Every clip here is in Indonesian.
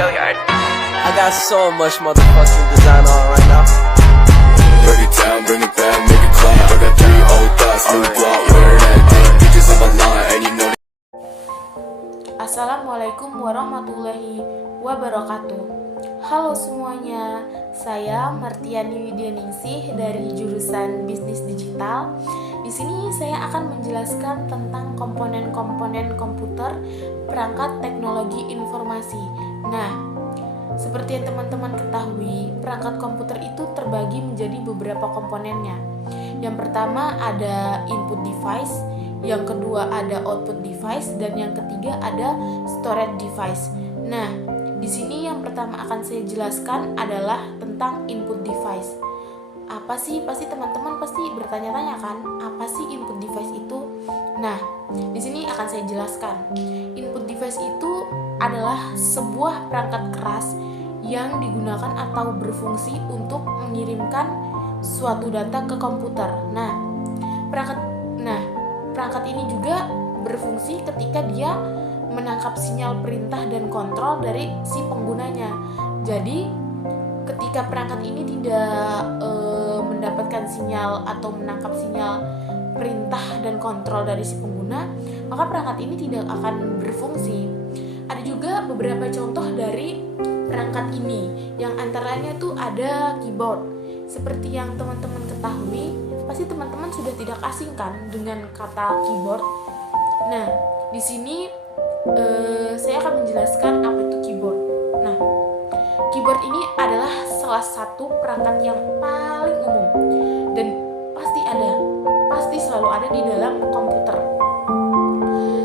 I got so much motherfucking design on right now. Break it down, bring it back, make it clap. I got 3 old thoughts, new block, wear that thing. Bitches on my line, and you know. Assalamualaikum warahmatullahi wabarakatuh. Halo semuanya, saya Martiani Widianingsih dari jurusan Bisnis Digital. Di sini saya akan menjelaskan tentang komponen-komponen komputer perangkat teknologi informasi. Nah, seperti yang teman-teman ketahui, perangkat komputer itu terbagi menjadi beberapa komponennya. Yang pertama ada input device, yang kedua ada output device, dan yang ketiga ada storage device. Nah, di sini yang pertama akan saya jelaskan adalah tentang input device. Apa sih? Pasti teman-teman pasti bertanya-tanya kan, apa sih input device itu? Nah, di sini akan saya jelaskan. Input device itu adalah sebuah perangkat keras yang digunakan atau berfungsi untuk mengirimkan suatu data ke komputer. Nah, perangkat ini juga berfungsi ketika dia menangkap sinyal perintah dan kontrol dari si penggunanya. Jadi, ketika perangkat ini tidak mendapatkan sinyal atau menangkap sinyal perintah dan kontrol dari si pengguna, maka perangkat ini tidak akan berfungsi. Ada juga beberapa contoh dari perangkat ini, yang antaranya tuh ada keyboard. Seperti yang teman-teman ketahui, pasti teman-teman sudah tidak asing kan dengan kata keyboard. Nah, di sini saya akan menjelaskan apa itu keyboard. Nah, keyboard ini adalah salah satu perangkat yang paling umum dan pasti selalu ada di dalam komputer.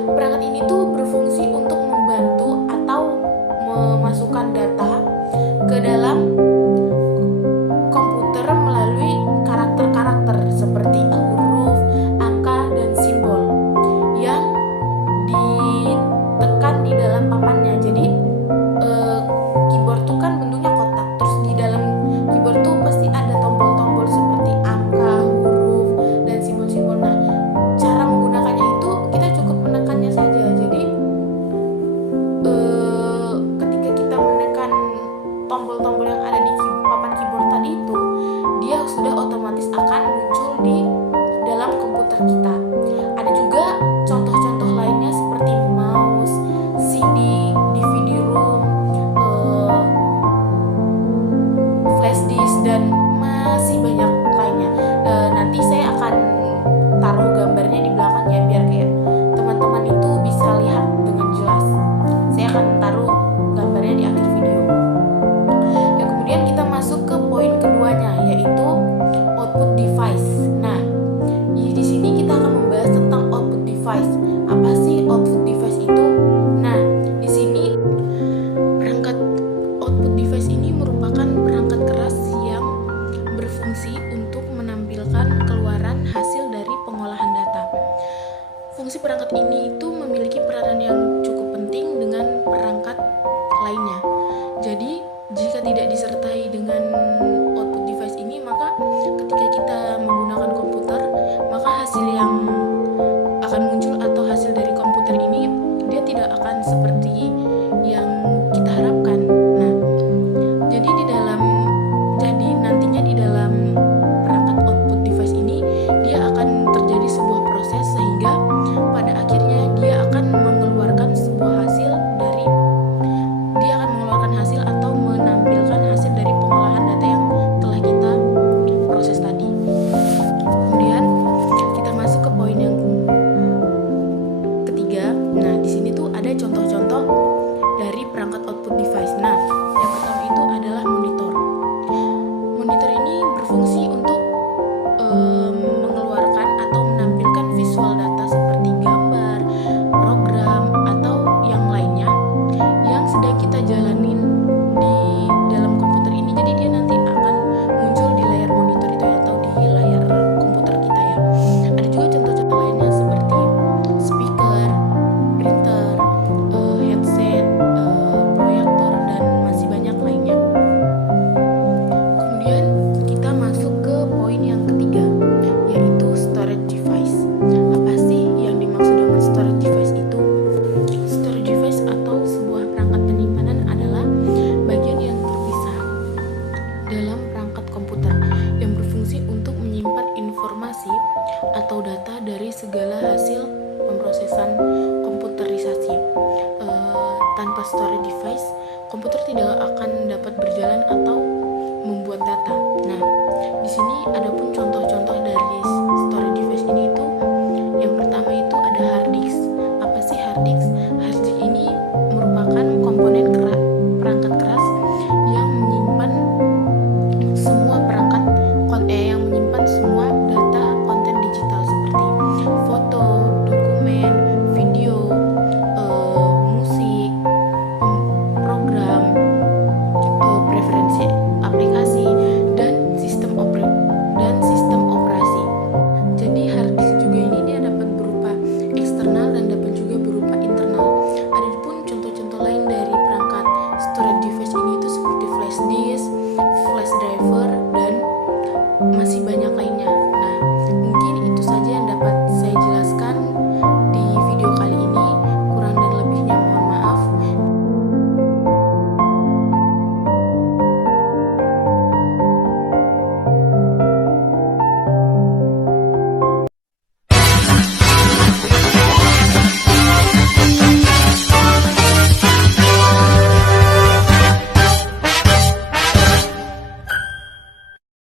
Perangkat ini tuh berfungsi untuk membantu atau memasukkan data ke dalam komputer melalui karakter-karakter seperti huruf, angka, dan simbol yang ditekan di dalam papannya. Jadi keyboard tuh kan bentuknya kotak, terus di dalam keyboard tuh pasti ada tombol-tombol seperti angka, huruf, dan simbol-simbol. Nah, cara menggunakannya itu kita cukup menekannya saja. Jadi ketika kita menekan tombol-tombol yang ada di papan keyboard tadi itu, dia sudah otomatis akan muncul di dalam komputer kita. Ada juga contoh-contoh lainnya seperti mouse, CD, DVD room, flash disk, dan masih banyak lainnya. Nanti saya akan taruh gambarnya di belakang ya, biar kayak teman-teman itu bisa lihat dengan jelas. Saya akan taruh gambarnya di akhir video. Yang kemudian kita masuk ke poin keduanya, yaitu output device. Nah, di sini kita akan membahas tentang output device. Apa sih output device itu? Nah, di sini perangkat output device ini merupakan perangkat keras yang berfungsi untuk menampilkan keluaran hasil dari pengolahan data. Fungsi perangkat ini itu memiliki peranan yang cukup penting dengan perangkat lainnya. Jadi, jika tidak disertai dengan output device ini, maka ketika kita menggunakan komputer, maka hasil yang akan muncul atau hasil dari komputer ini dia tidak akan seperti yang kita harapkan. Nah, jadi nantinya di dalam perangkat output device ini dia akan terjadi sebuah proses sehingga pada akhirnya dia akan mengeluarkan hasil atau menampilkan hasil dari pengolahan data yang telah kita proses tadi. Kemudian kita masuk ke poin yang ketiga. Nah, di sini tuh ada contoh-contoh dari perangkat output device. Nah, yang pertama itu adalah monitor. Monitor ini berfungsi untuk mengeluarkan atau menampilkan visual data seperti gambar, program, atau yang lainnya yang sedang kita jalanin di dalam komputer ini. Jadi dia nanti akan muncul di layar monitor itu atau di layar komputer kita ya. Ada juga contoh-contoh lainnya seperti speaker, printer, headset, proyektor, dan tanpa storage device, komputer tidak akan dapat berjalan atau membuat data. Nah, di sini ada pun contoh-contoh dari storage device ini itu